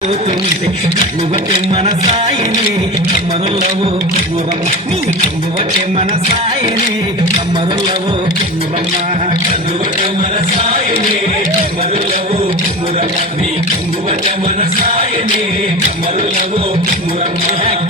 కంగువటే మన సాయని కమ్మరులవు కుమ్మురమ్మ నీ కంగువటే మన సాయని కమ్మరులవు కుమ్మురమ్మ కంగువటే మన సాయని కమ్మరులవు కుమ్మురమ్మ నీ కంగువటే మన సాయని కమ్మరులవు కుమ్మురమ్మ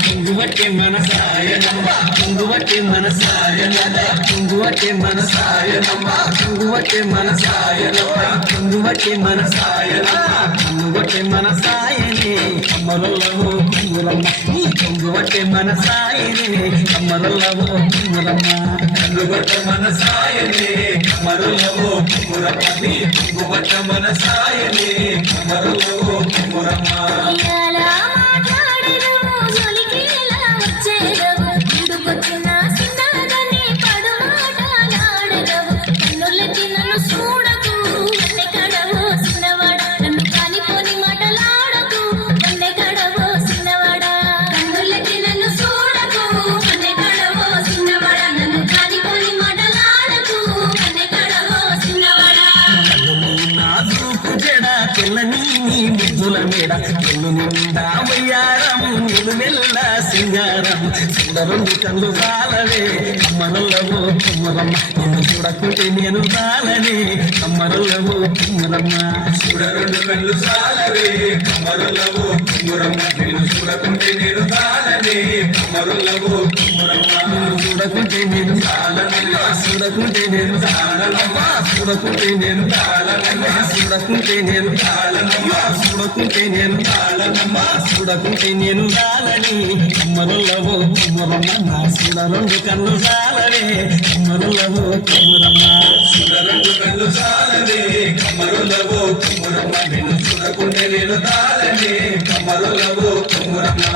కంగువటే మన సాయనమ్మ కంగువటే మన సాయనమ్మ కంగువటే మన సాయనమ్మ కంగువటే మన సాయనమ్మ కంగువటే మన సాయనమ్మ కంగువటే మన సాయని కమ్మరులవు కుమ్మురమ్మ నీ కంగువటే మన సాయని కమ్మరులవు కుమ్మురమ్మ కంగువటే మన సాయని కమ్మరులవు కుమ్మురమ్మ నీ కంగువటే మన సాయని కమ్మరులవు కుమ్మురమ్మ ముద్దుల మేడ ఎల్లు నిండా వయ్యారం నిలువెల్ల సింగారం సుందరుండి కళ్ళు రాలవే కమ్మరులవు కుమ్మరమ్మ నిన్ను చూడకుంటే నేను రాలనే కమ్మరులవు కుమ్మరమ్మ చూడరుండు కళ్ళు రాలవే కమ్మరులవు కుమ్మరమ్మ నిన్ను చూడకుంటే నేను రాలనే కమ్మరులవు కుమ్మరమ్మ చూడకుంటే నేను రాలనమ్మ చూడకుంటే నేను రాలనమ్మ చూడకుంటే నేను రాలనమ్మ చూడకుంటే నేను రాలనమ్మ చూడకుంటే నేను రాలనమ్మ చూడకుంటే నేను రాలని కమ్మరులవు కుమ్మరమ్మ నా చూడ రెండు కళ్ళు రాలవే కమ్మరులవు కుమ్మరమ్మ చూడ రెండు కళ్ళు రాలవే కమ్మరులవు కుమ్మరమ్మ నిన్ను చూడకుంటే నేను రాలని కమ్మరులవు కుమ్మరమ్మ